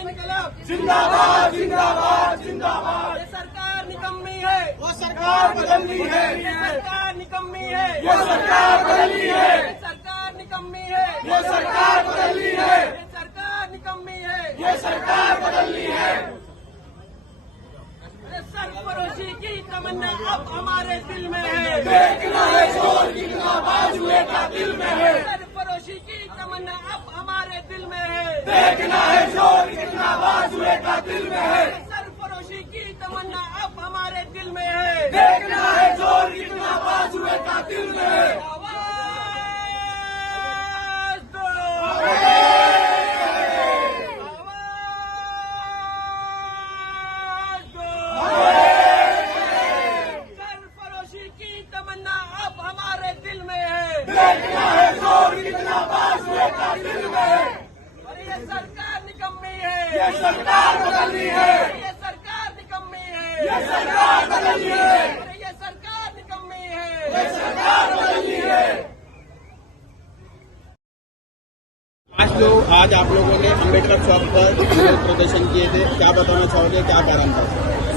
इनकलाब जिंदाबाद जिंदाबाद जिंदाबाद। ये सरकार निकम्मी है, वो सरकार बदलनी है, ये सरकार निकम्मी है, ये सरकार बदलनी है, ये सरकार निकम्मी है, ये सरकार बदलनी है, ये सरकार निकम्मी है, ये सरकार बदलनी है। सरफरोशी की तमन्ना अब हमारे दिल में है, देखना है जोर कितना बाजुए का दिल में है, सरफरोशी की तमन्ना अब हमारे दिल में है, देखना है जोर कितना बाजुए का दिल में है, सरफरोशी की तमन्ना अब हमारे दिल में है, देखना है जोर कितना बाजुए का दिल में है। आवाज दो, आवाज दो। सरफरोशी की तमन्ना अब हमारे दिल में है, देखना है जोर कितना बाजुए का दिल में है, और ये सरकार निकम्मी है, ये सरकार बदलनी है, ये सरकार निकम्मी है, ये सरकार बदलनी है, और ये सरकार निकम्मी है। ये सरकार बदलनी है। आज आप लोगों ने अम्बेडकर चौक पर विरोध प्रदर्शन किए थे, क्या बताना चाहोगे, क्या कारण था?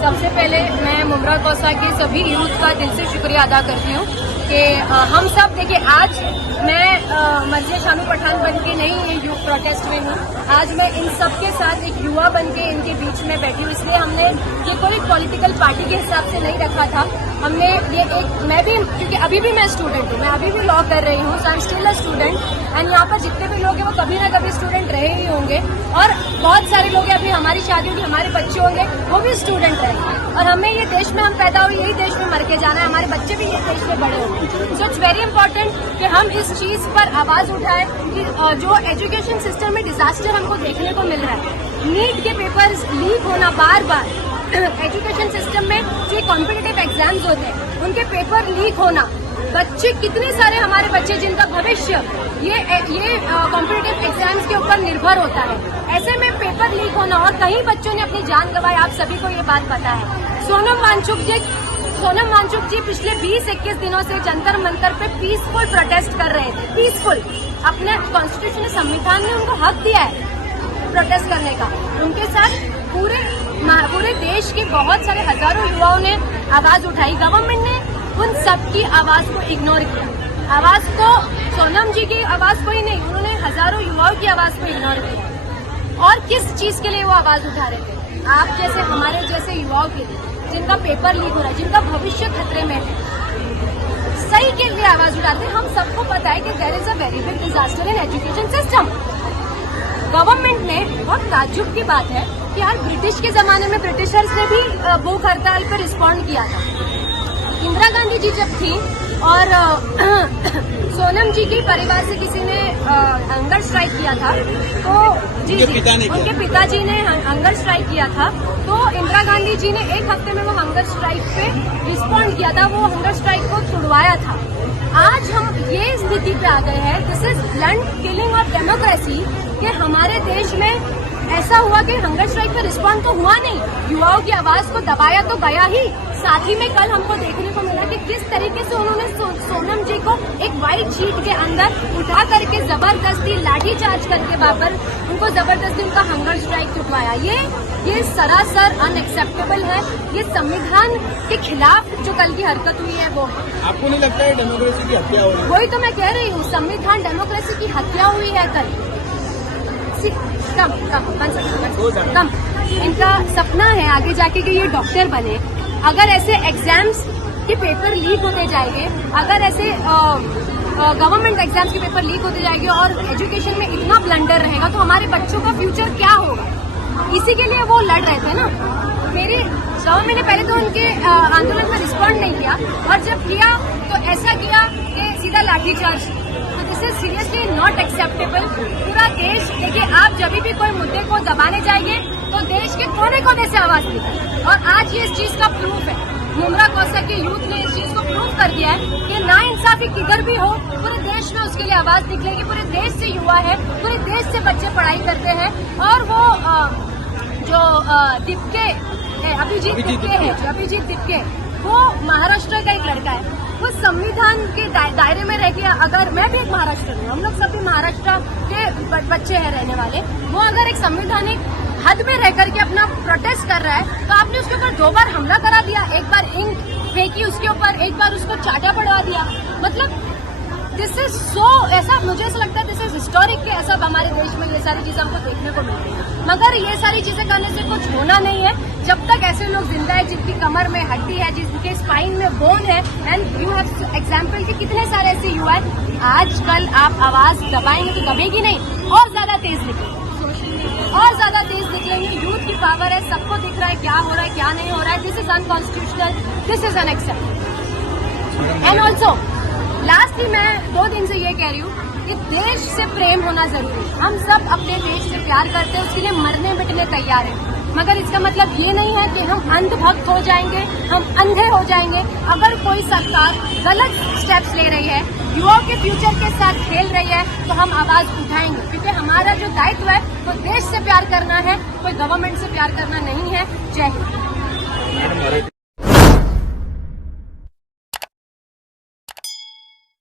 सबसे पहले मैं मुमरा कौसा के सभी यूथ का दिल से शुक्रिया अदा करती हूँ कि हम सब देखिए, आज मैं मर्जिया शानू पठान बन के नहीं ये यूथ प्रोटेस्ट में हूँ। आज मैं इन सब के साथ एक युवा बन के इनके बीच में बैठी हूँ। इसलिए हमने ये कोई पॉलिटिकल पार्टी के हिसाब से नहीं रखा था। हमने ये मैं भी, क्योंकि अभी भी मैं स्टूडेंट हूँ, मैं अभी भी लॉ कर रही हूँ, so I am still a student. And यहाँ पर जितने भी लोग हैं वो कभी ना कभी स्टूडेंट रहे ही होंगे, और बहुत सारे लोग हैं, अभी हमारी शादी होगी, हमारे बच्चे होंगे, वो भी स्टूडेंट रहेंगे। और हमें ये देश में हम पैदा हुए, यही देश में मर के जाना है, हमारे बच्चे भी ये देश में बड़े होंगे। सो इट्स वेरी इंपॉर्टेंट कि हम इस चीज पर आवाज उठाएं कि जो एजुकेशन सिस्टम में डिजास्टर हमको देखने को मिल रहा है, नीट के पेपर्स लीक होना बार बार, एजुकेशन सिस्टम में जो कॉम्पिटिटिव एग्जाम्स होते हैं उनके पेपर लीक होना, बच्चे कितने सारे हमारे बच्चे जिनका भविष्य ये कॉम्पिटिटिव एग्जाम्स के ऊपर निर्भर होता है, ऐसे में पेपर लीक होना, और कई बच्चों ने अपनी जान गंवाई, आप सभी को ये बात पता है। सोनम वांगचुक जी पिछले 20-21 दिनों से जंतर मंतर पे पीसफुल प्रोटेस्ट कर रहे थे, पीसफुल। अपने कॉन्स्टिट्यूशन संविधान ने उनको हक दिया है प्रोटेस्ट करने का। उनके साथ पूरे देश के बहुत सारे हजारों युवाओं ने आवाज उठाई। गवर्नमेंट ने उन सबकी आवाज को इग्नोर किया। आवाज को, सोनम जी की आवाज को ही नहीं, उन्होंने हजारों युवाओं की आवाज को इग्नोर किया। और किस चीज के लिए वो आवाज उठा रहे थे? आप जैसे, हमारे जैसे युवाओं के लिए, जिनका पेपर लीक हो रहा है, जिनका भविष्य खतरे में है, सही के लिए आवाज उठाते हैं। हम सबको पता है कि there is a very big disaster in education system. Government ने, बहुत ताज्जुब की बात है कि यार ब्रिटिश के जमाने में ब्रिटिशर्स ने भी भूख हड़ताल पर रिस्पॉन्ड किया था। इंदिरा गांधी जी जब थी और सोनम जी के परिवार से किसी ने हंगर स्ट्राइक किया था, तो उनके पिताजी ने हंगर स्ट्राइक किया था, तो इंदिरा गांधी जी ने 1 हफ्ते में वो हंगर स्ट्राइक पे रिस्पॉन्ड किया था, वो हंगर स्ट्राइक को छुड़वाया था। आज हम ये स्थिति पे आ गए हैं, this is blunt killing of democracy, कि हमारे देश में ऐसा हुआ कि हंगर स्ट्राइक पे रिस्पॉन्ड तो हुआ नहीं, युवाओं की आवाज को दबाया तो गया ही। साथ ही में कल हमको देखने को मिला कि किस तरीके से उन्होंने सोनम जी को एक व्हाइट शीट के अंदर उठा करके जबरदस्ती लाठीचार्ज करके वापर उनको जबरदस्ती उनका हंगर स्ट्राइक छुटवाया। ये सरासर अनएक्सेप्टेबल है। ये संविधान के खिलाफ जो कल की हरकत हुई है वो है। आपको नहीं लगता है डेमोक्रेसी की हत्या हो रही है? वही तो मैं कह रही हूँ, संविधान डेमोक्रेसी की हत्या हुई है कल। कम इनका सपना है आगे जाके कि ये डॉक्टर बने। अगर ऐसे एग्जाम्स के पेपर लीक होते जाएंगे, अगर ऐसे गवर्नमेंट एग्जाम्स के पेपर लीक होते जाएंगे और एजुकेशन में इतना ब्लंडर रहेगा, तो हमारे बच्चों का फ्यूचर क्या होगा? इसी के लिए वो लड़ रहे थे ना। मेरी गवर्नमेंट ने पहले तो उनके आंदोलन में रिस्पॉन्ड नहीं किया, और जब किया तो ऐसा किया कि सीधा लाठीचार्ज। तो this is seriously not acceptable. पूरा देश, देखिए, आप जब भी कोई मुद्दे को दबाने जाएंगे तो देश के कोने कोने से आवाज निकले, और आज ये इस चीज का प्रूफ है। मुमरा कौसा के यूथ ने इस चीज को प्रूव कर दिया है कि नाइंसाफी किधर भी हो, पूरे देश में उसके लिए आवाज निकलेगी। पूरे देश से युवा है, पूरे देश से बच्चे पढ़ाई करते हैं, और वो जो दिप्के है, अभिजीत दिप्के, वो महाराष्ट्र का एक लड़का है। वो संविधान के दायरे में रह के, अगर मैं भी एक महाराष्ट्र हूँ, हम लोग सभी महाराष्ट्र के बच्चे हैं रहने वाले, वो अगर एक संवैधानिक हद में रह करके अपना प्रोटेस्ट कर रहा है, तो आपने उसके ऊपर 2 बार हमला करा दिया, एक बार इंक फेंकी उसके ऊपर, एक बार उसको चाटा पड़वा दिया। मतलब दिस इज सो, ऐसा मुझे ऐसा लगता है दिस इज हिस्टोरिक के ऐसा हमारे देश में ये सारी चीजें हमको देखने को मिलती है। मगर ये सारी चीजें करने से कुछ होना नहीं है जब तक ऐसे लोग जिंदा है जिनकी कमर में हड्डी है, जिनके स्पाइन में बोन है। एंड यू हैव एग्जाम्पल कि कितने सारे ऐसे युवा है। आजकल आप आवाज दबाएंगे तो दबेगी नहीं, और ज्यादा तेज निकलेंगे, और ज्यादा तेज निकलेंगे। यूथ की पावर है, सबको दिख रहा है क्या हो रहा है क्या नहीं हो रहा है। This is unconstitutional, this is unacceptable. And also lastly मैं 2 दिन से ये कह रही हूँ कि देश से प्रेम होना जरूरी है। हम सब अपने देश से प्यार करते हैं, उसके लिए मरने मिटने तैयार हैं। मगर इसका मतलब ये नहीं है कि हम अंधभक्त हो जाएंगे, हम अंधे हो जाएंगे। अगर कोई सरकार गलत स्टेप्स ले रही है, युवाओं के फ्यूचर के साथ खेल रही है, तो हम आवाज उठाएंगे, क्योंकि हमारा जो दायित्व है वो देश से प्यार करना है, कोई गवर्नमेंट से प्यार करना नहीं है। जय हिंद।